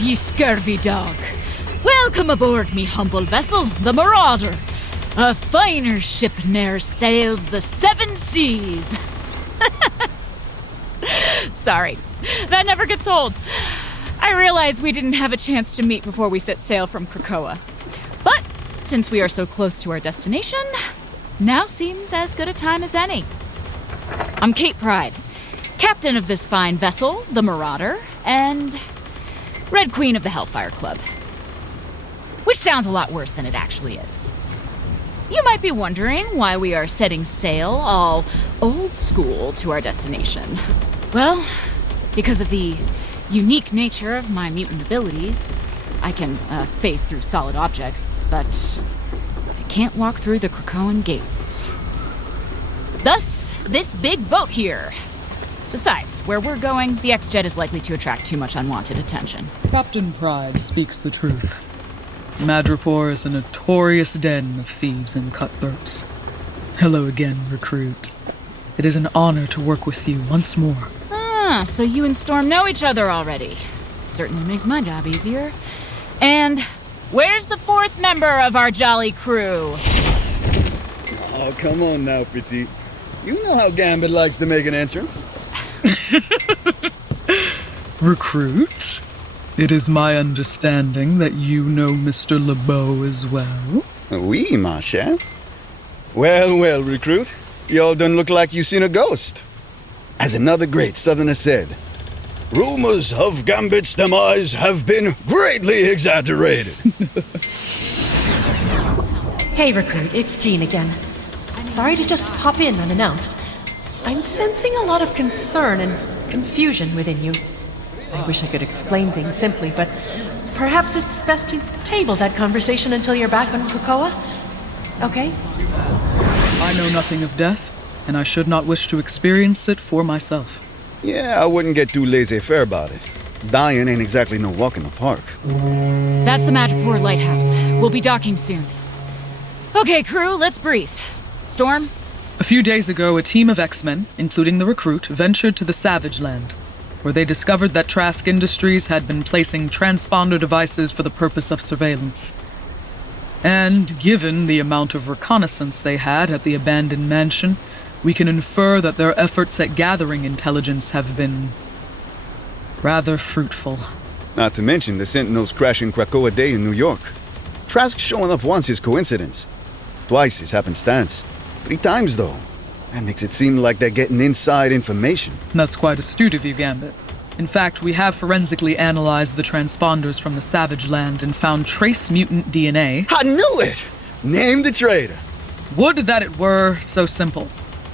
ye scurvy dog. Welcome aboard me humble vessel, the Marauder. A finer ship ne'er sailed the seven seas. Sorry, that never gets old. I realize we didn't have a chance to meet before we set sail from Krakoa. But since we are so close to our destination, now seems as good a time as any. I'm Kate Pryde, captain of this fine vessel, the Marauder, and Red Queen of the Hellfire Club. Which sounds a lot worse than it actually is. You might be wondering why we are setting sail all old school to our destination. Well, because of the unique nature of my mutant abilities, I can phase through solid objects, but I can't walk through the Krakoan gates. Thus, this big boat here. Besides, where we're going, the X-Jet is likely to attract too much unwanted attention. Captain Pryde speaks the truth. Madripoor is a notorious den of thieves and cutthroats. Hello again, recruit. It is an honor to work with you once more. Ah, so you and Storm know each other already. Certainly makes my job easier. And where's the fourth member of our jolly crew? Oh, come on now, Petite. You know how Gambit likes to make an entrance. Recruit? It is my understanding that you know Mr. LeBeau as well. Oui, ma cher. Well, recruit. Y'all don't look like you seen a ghost. As another great southerner said, rumors of Gambit's demise have been greatly exaggerated. Hey, recruit, it's Jean again. Sorry to just pop in unannounced. I'm sensing a lot of concern and confusion within you. I wish I could explain things simply, but perhaps it's best to table that conversation until you're back on Krakoa? Okay? I know nothing of death, and I should not wish to experience it for myself. Yeah, I wouldn't get too laissez-faire about it. Dying ain't exactly no walk in the park. That's the Madripoor lighthouse. We'll be docking soon. Okay, crew, let's brief. Storm? A few days ago, a team of X-Men, including the recruit, ventured to the Savage Land, where they discovered that Trask Industries had been placing transponder devices for the purpose of surveillance. And given the amount of reconnaissance they had at the abandoned mansion, we can infer that their efforts at gathering intelligence have been rather fruitful. Not to mention the Sentinels crashing Krakoa Day in New York. Trask showing up once is coincidence. Twice is happenstance. 3 times, though. That makes it seem like they're getting inside information. That's quite astute of you, Gambit. In fact, we have forensically analyzed the transponders from the Savage Land and found trace mutant DNA. I knew it! Name the traitor. Would that it were so simple.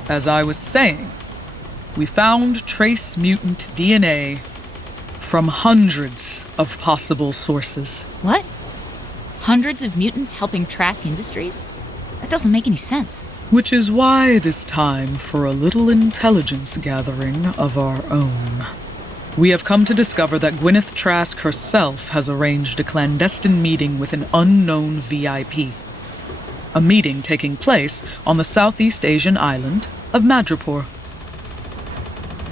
As I was saying, we found trace mutant DNA from hundreds of possible sources. What? Hundreds of mutants helping Trask Industries? That doesn't make any sense. Which is why it is time for a little intelligence gathering of our own. We have come to discover that Gwyneth Trask herself has arranged a clandestine meeting with an unknown VIP. A meeting taking place on the Southeast Asian island of Madripoor.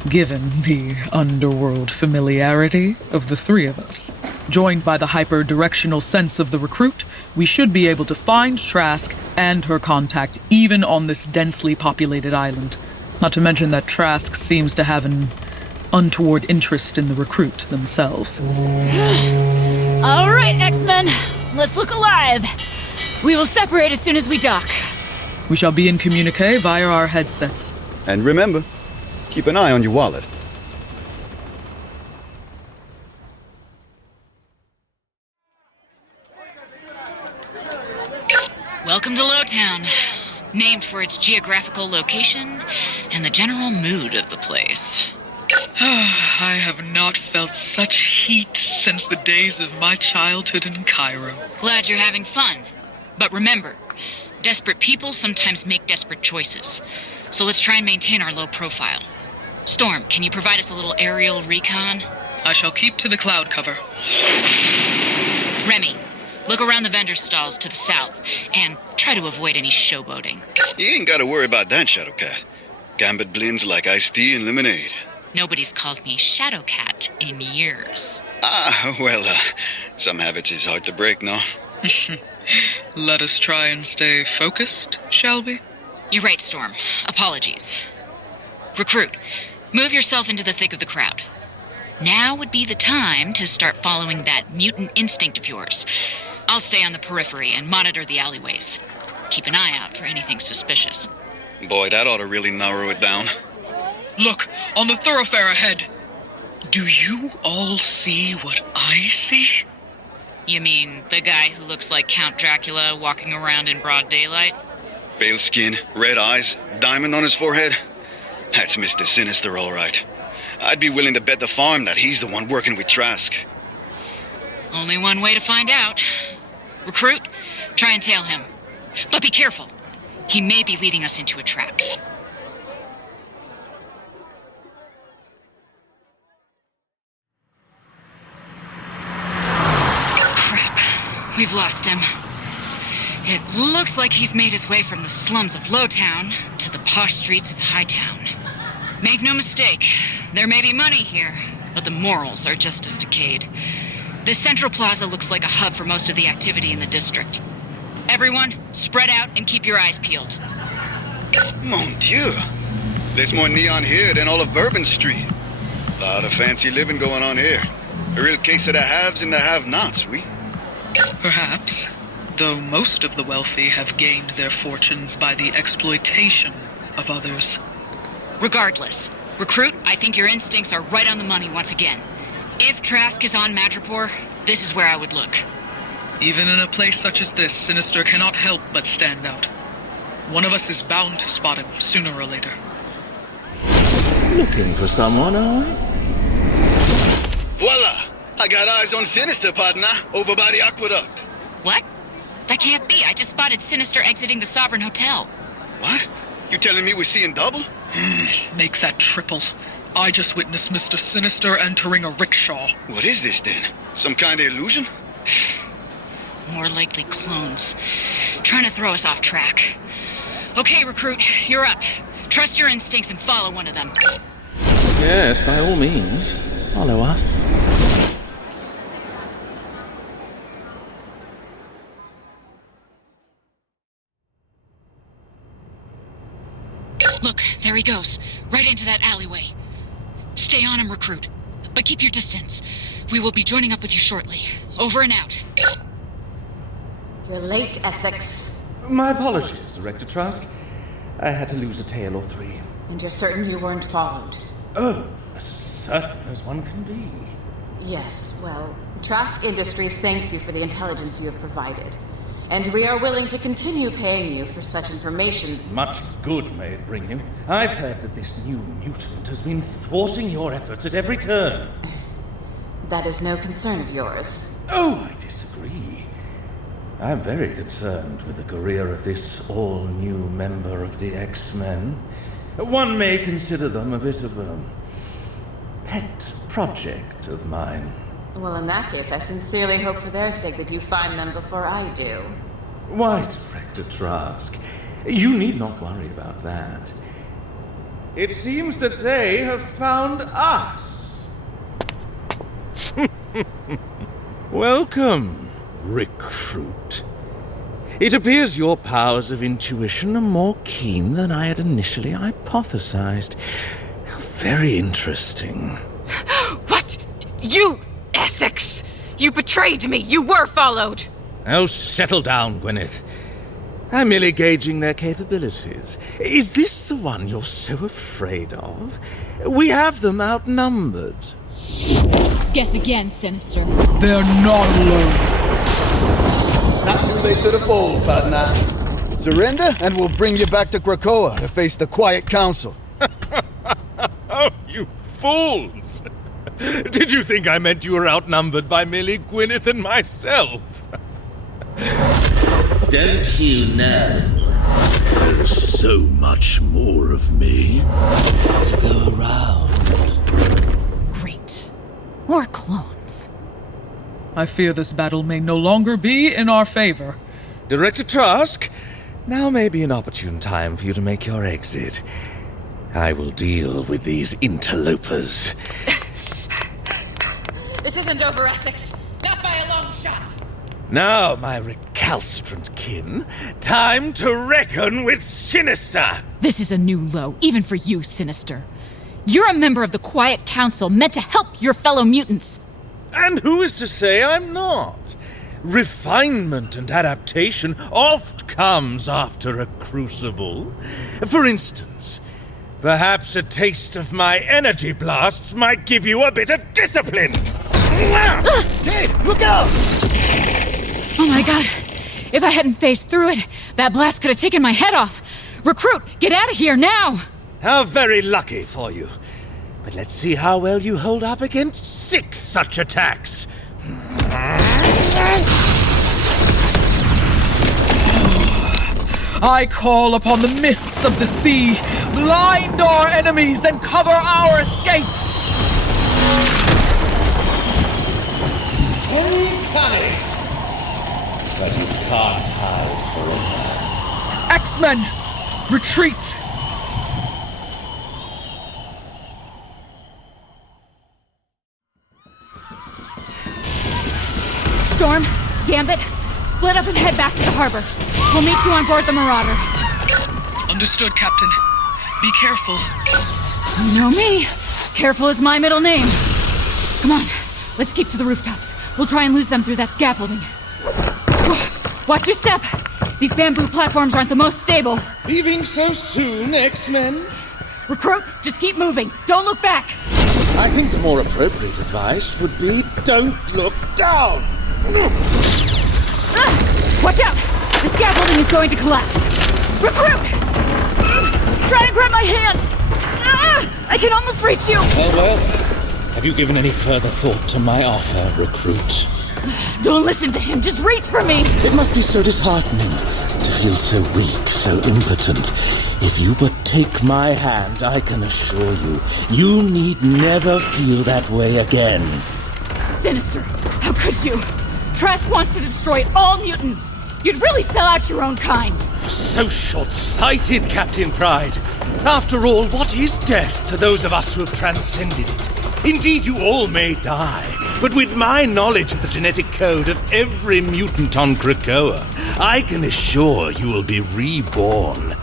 Given the underworld familiarity of the 3 of us, joined by the hyper-directional sense of the recruit, we should be able to find Trask and her contact even on this densely populated island. Not to mention that Trask seems to have an untoward interest in the recruit themselves. All right, X-Men, let's look alive. We will separate as soon as we dock. We shall be in communique via our headsets. And remember, keep an eye on your wallet. Welcome to Lowtown, named for its geographical location and the general mood of the place. I have not felt such heat since the days of my childhood in Cairo. Glad you're having fun. But remember, desperate people sometimes make desperate choices. So let's try and maintain our low profile. Storm, can you provide us a little aerial recon? I shall keep to the cloud cover. Remy, look around the vendor stalls to the south, and try to avoid any showboating. You ain't gotta worry about that, Shadowcat. Gambit blends like iced tea and lemonade. Nobody's called me Shadowcat in years. Some habits is hard to break, no? Let us try and stay focused, shall we? You're right, Storm. Apologies. Recruit, move yourself into the thick of the crowd. Now would be the time to start following that mutant instinct of yours. I'll stay on the periphery and monitor the alleyways. Keep an eye out for anything suspicious. Boy, that ought to really narrow it down. Look, on the thoroughfare ahead. Do you all see what I see? You mean the guy who looks like Count Dracula walking around in broad daylight? Pale skin, red eyes, diamond on his forehead. That's Mr. Sinister, all right. I'd be willing to bet the farm that he's the one working with Trask. Only one way to find out. Recruit, try and tail him. But be careful. He may be leading us into a trap. Crap. We've lost him. It looks like he's made his way from the slums of Lowtown to the posh streets of Hightown. Make no mistake, there may be money here, but the morals are just as decayed. The Central Plaza looks like a hub for most of the activity in the district. Everyone, spread out and keep your eyes peeled. Mon Dieu! There's more neon here than all of Bourbon Street. A lot of fancy living going on here. A real case of the haves and the have-nots, we? Perhaps, though most of the wealthy have gained their fortunes by the exploitation of others. Regardless, Recruit, I think your instincts are right on the money once again. If Trask is on Madripoor, this is where I would look. Even in a place such as this, Sinister cannot help but stand out. One of us is bound to spot him sooner or later. Looking for someone, are we? Voila! I got eyes on Sinister, partner, over by the aqueduct. What? That can't be. I just spotted Sinister exiting the Sovereign Hotel. What? You telling me we're seeing double? Make that triple. I just witnessed Mr. Sinister entering a rickshaw. What is this, then? Some kind of illusion? More likely clones. Trying to throw us off track. Okay, Recruit, you're up. Trust your instincts and follow one of them. Yes, by all means. Follow us. Look, there he goes. Right into that alleyway. Stay on him, Recruit. But keep your distance. We will be joining up with you shortly. Over and out. You're late, Essex. My apologies, Director Trask. I had to lose a tail or three. And you're certain you weren't followed? Oh, as certain as one can be. Yes, well, Trask Industries thanks you for the intelligence you have provided. And we are willing to continue paying you for such information. Much good may it bring you. I've heard that this new mutant has been thwarting your efforts at every turn. That is no concern of yours. Oh, I disagree. I'm very concerned with the career of this all-new member of the X-Men. One may consider them a bit of a pet project of mine. Well, in that case, I sincerely hope for their sake that you find them before I do. Why, Director Trask, you need not worry about that. It seems that they have found us. Welcome, Recruit. It appears your powers of intuition are more keen than I had initially hypothesized. Very interesting. What? You, Essex! You betrayed me! You were followed! Oh, settle down, Gwyneth. I'm merely gauging their capabilities. Is this the one you're so afraid of? We have them outnumbered. Guess again, Sinister. They're not alone. Not too late to the fold, partner. Surrender, and we'll bring you back to Krakoa to face the Quiet Council. Oh, you fools! Did you think I meant you were outnumbered by merely Gwyneth and myself? Don't you know? There's so much more of me to go around. Great. More clones. I fear this battle may no longer be in our favor. Director Trask, now may be an opportune time for you to make your exit. I will deal with these interlopers. This isn't over, Essex. Not by a long shot. Now, my recalcitrant kin, time to reckon with Sinister! This is a new low, even for you, Sinister. You're a member of the Quiet Council meant to help your fellow mutants. And who is to say I'm not? Refinement and adaptation oft comes after a crucible. For instance, perhaps a taste of my energy blasts might give you a bit of discipline. Hey, look out! Oh my god. If I hadn't phased through it, that blast could have taken my head off. Recruit, get out of here now! How very lucky for you. But let's see how well you hold up against 6 such attacks. I call upon the mists of the sea. Blind our enemies and cover our escape. Very cunning. But you can't hide forever. X-Men, retreat. Storm, Gambit, split up and head back to the harbor. We'll meet you on board the Marauder. Understood, Captain. Be careful. You know me. Careful is my middle name. Come on, let's keep to the rooftops. We'll try and lose them through that scaffolding. Watch your step. These bamboo platforms aren't the most stable. Leaving so soon, X-Men? Recruit, just keep moving. Don't look back. I think the more appropriate advice would be don't look down. Watch out! The scaffolding is going to collapse. Recruit! Try and grab my hand! I can almost reach you! Well, have you given any further thought to my offer, recruit? Don't listen to him, just reach for me! It must be so disheartening to feel so weak, so impotent. If you but take my hand, I can assure you, you need never feel that way again. Sinister, how could you? Trask wants to destroy all mutants. You'd really sell out your own kind. So short-sighted, Captain Pryde. After all, what is death to those of us who have transcended it? Indeed, you all may die, but with my knowledge of the genetic code of every mutant on Krakoa, I can assure you will be reborn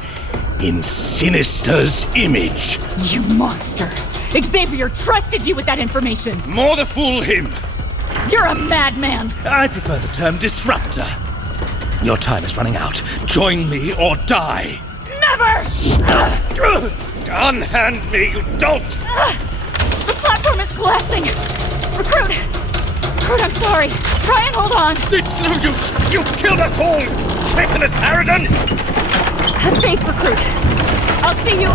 in Sinister's image. You monster! Xavier trusted you with that information. More the fool him. You're a madman. I prefer the term disruptor. Your time is running out. Join me or die. Never! Unhand me, you dolt! The platform is collapsing. Recruit, I'm sorry. Try and hold on. It's no use. You killed us all, pitiless harridan! Have faith, Recruit. I'll see you.